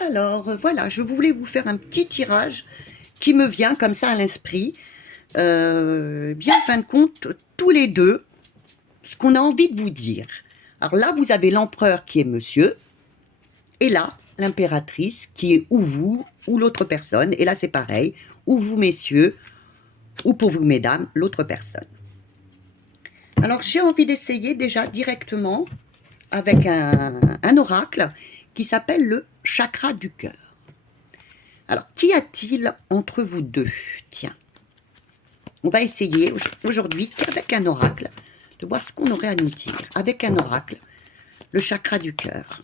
Alors, voilà, je voulais vous faire un petit tirage qui me vient comme ça à l'esprit. Bien, en fin de compte, tous les deux, ce qu'on a envie de vous dire. Alors là, vous avez l'empereur qui est monsieur, et là, l'impératrice qui est ou vous, ou l'autre personne. Et là, c'est pareil, ou vous, messieurs, ou pour vous, mesdames, l'autre personne. Alors, j'ai envie d'essayer déjà directement avec un oracle qui s'appelle le chakra du cœur. Alors, qu'y a-t-il entre vous deux? Tiens, on va essayer aujourd'hui, avec un oracle, de voir ce qu'on aurait à nous dire. Avec un oracle, le chakra du cœur,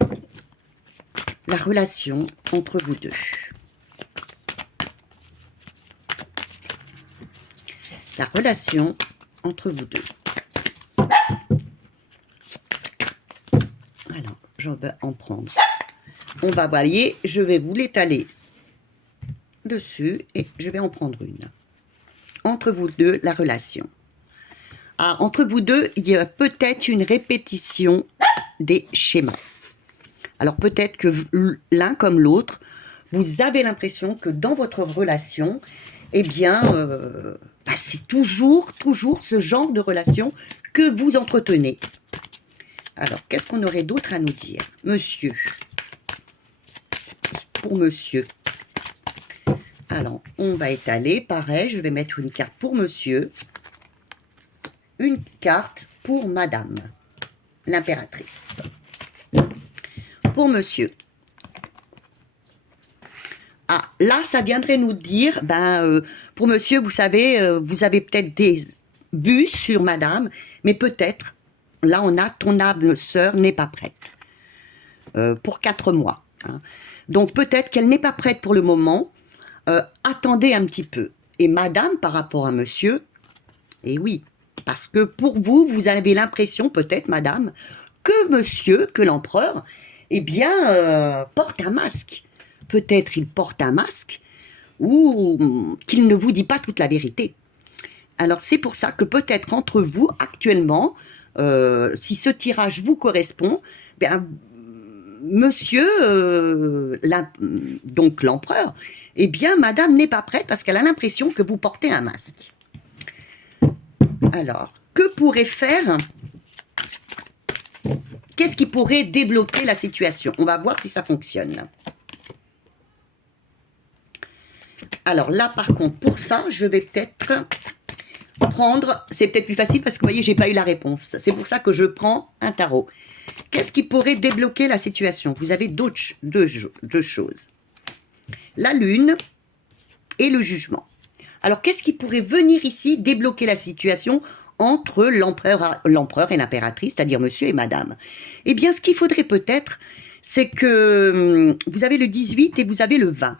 la relation entre vous deux. La relation entre vous deux. Alors, j'en vais en prendre. On va voyer, je vais vous l'étaler dessus et je vais en prendre une. Entre vous deux, la relation. Ah, entre vous deux, il y a peut-être une répétition des schémas. Alors peut-être que l'un comme l'autre, vous avez l'impression que dans votre relation, eh bien, c'est toujours ce genre de relation que vous entretenez. Alors, qu'est-ce qu'on aurait d'autre à nous dire? Monsieur. Pour monsieur. Alors, on va étaler. Pareil, je vais mettre une carte pour monsieur. Une carte pour madame, l'impératrice. Pour monsieur. Ah, là, ça viendrait nous dire, pour monsieur, vous savez, vous avez peut-être des buts sur madame, mais peut-être, là, on a ton âme sœur n'est pas prête. Pour 4 mois. Hein. Donc, peut-être qu'elle n'est pas prête pour le moment. Attendez un petit peu. Et madame, par rapport à monsieur, eh oui, parce que pour vous, vous avez l'impression, peut-être, madame, que monsieur, que l'empereur, eh bien, porte un masque. Peut-être il porte un masque ou qu'il ne vous dit pas toute la vérité. Alors, c'est pour ça que peut-être entre vous, actuellement, si ce tirage vous correspond, monsieur, donc l'empereur, eh bien, madame n'est pas prête parce qu'elle a l'impression que vous portez un masque. Alors, que pourrait faire? Qu'est-ce qui pourrait débloquer la situation? On va voir si ça fonctionne. Alors là, par contre, pour ça, je vais peut-être prendre... C'est peut-être plus facile parce que, vous voyez, j'ai pas eu la réponse. C'est pour ça que je prends un tarot. Qu'est-ce qui pourrait débloquer la situation? Vous avez deux choses. La lune et le jugement. Alors, qu'est-ce qui pourrait venir ici débloquer la situation entre l'empereur et l'impératrice, c'est-à-dire monsieur et madame? Eh bien, ce qu'il faudrait peut-être, c'est que vous avez le 18 et vous avez le 20.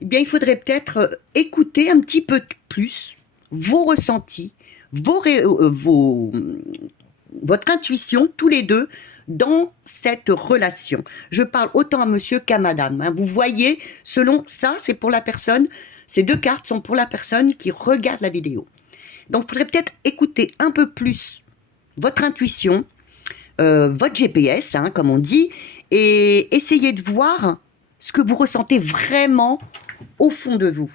Eh bien, il faudrait peut-être écouter un petit peu plus vos ressentis, votre intuition, tous les deux, dans cette relation. Je parle autant à monsieur qu'à madame. Hein. Vous voyez, selon ça, c'est pour la personne, ces deux cartes sont pour la personne qui regarde la vidéo. Donc, il faudrait peut-être écouter un peu plus votre intuition, votre GPS, hein, comme on dit, et essayer de voir ce que vous ressentez vraiment au fond de vous.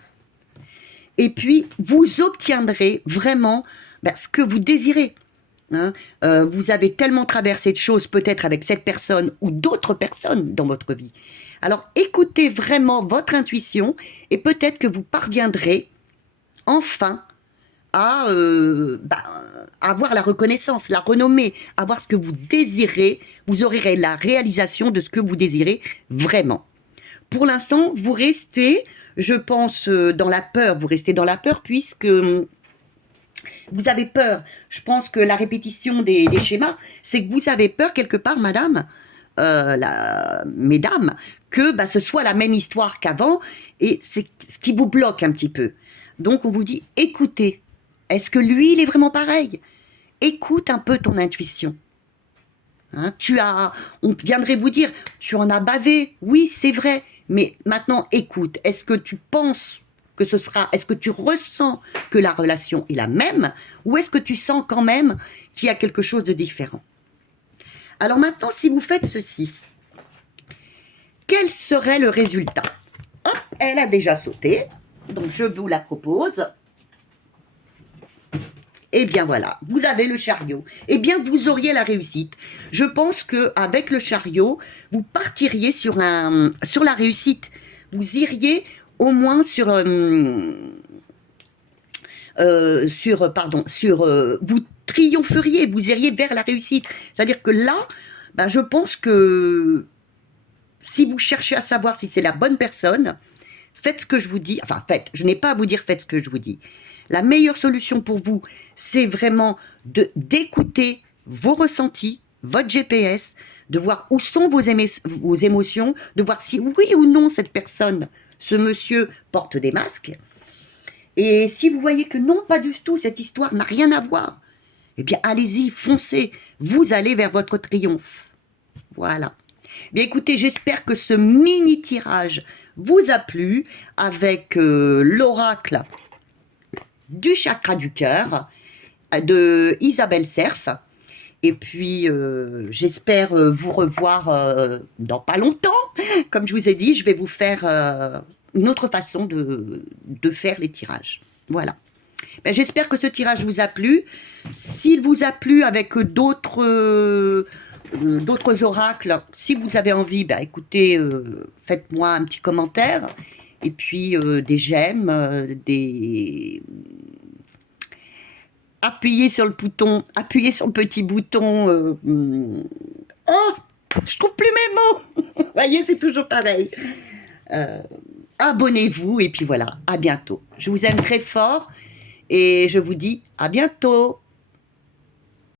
Et puis, vous obtiendrez vraiment ce que vous désirez. Hein. Vous avez tellement traversé de choses peut-être avec cette personne ou d'autres personnes dans votre vie. Alors, écoutez vraiment votre intuition et peut-être que vous parviendrez enfin à avoir la reconnaissance, la renommée, avoir ce que vous désirez. Vous aurez la réalisation de ce que vous désirez vraiment. Pour l'instant, vous restez, je pense, dans la peur. Vous restez dans la peur puisque vous avez peur. Je pense que la répétition des schémas, c'est que vous avez peur quelque part, madame, mesdames, que ce soit la même histoire qu'avant, et c'est ce qui vous bloque un petit peu. Donc on vous dit, écoutez, est-ce que lui, il est vraiment pareil? Écoute un peu ton intuition. Hein, on viendrait vous dire, tu en as bavé, oui c'est vrai, mais maintenant écoute, est-ce que tu penses que est-ce que tu ressens que la relation est la même, ou est-ce que tu sens quand même qu'il y a quelque chose de différent? Alors maintenant, si vous faites ceci, quel serait le résultat? Hop, elle a déjà sauté, donc je vous la propose. Eh bien voilà, vous avez le chariot. Eh bien, vous auriez la réussite. Je pense qu'avec le chariot, vous partiriez sur la réussite. Vous iriez au moins vous triompheriez, vous iriez vers la réussite. C'est-à-dire que là, ben, je pense que si vous cherchez à savoir si c'est la bonne personne, faites ce que je vous dis. Enfin, je n'ai pas à vous dire faites ce que je vous dis. La meilleure solution pour vous, c'est vraiment d'écouter vos ressentis, votre GPS, de voir où sont vos émotions, de voir si oui ou non cette personne, ce monsieur, porte des masques. Et si vous voyez que non, pas du tout, cette histoire n'a rien à voir, eh bien allez-y, foncez, vous allez vers votre triomphe. Voilà. Bien écoutez, j'espère que ce mini tirage vous a plu avec l'oracle du chakra du cœur de Isabelle Serf. Et puis, j'espère vous revoir dans pas longtemps. Comme je vous ai dit, je vais vous faire une autre façon de faire les tirages. Voilà. Ben, j'espère que ce tirage vous a plu. S'il vous a plu avec d'autres oracles, si vous avez envie, ben, écoutez, faites-moi un petit commentaire. Et puis, des j'aime, appuyez sur le bouton, appuyez sur le petit bouton. Oh, je trouve plus mes mots. Vous voyez, c'est toujours pareil. Abonnez-vous et puis voilà, à bientôt. Je vous aime très fort et je vous dis à bientôt.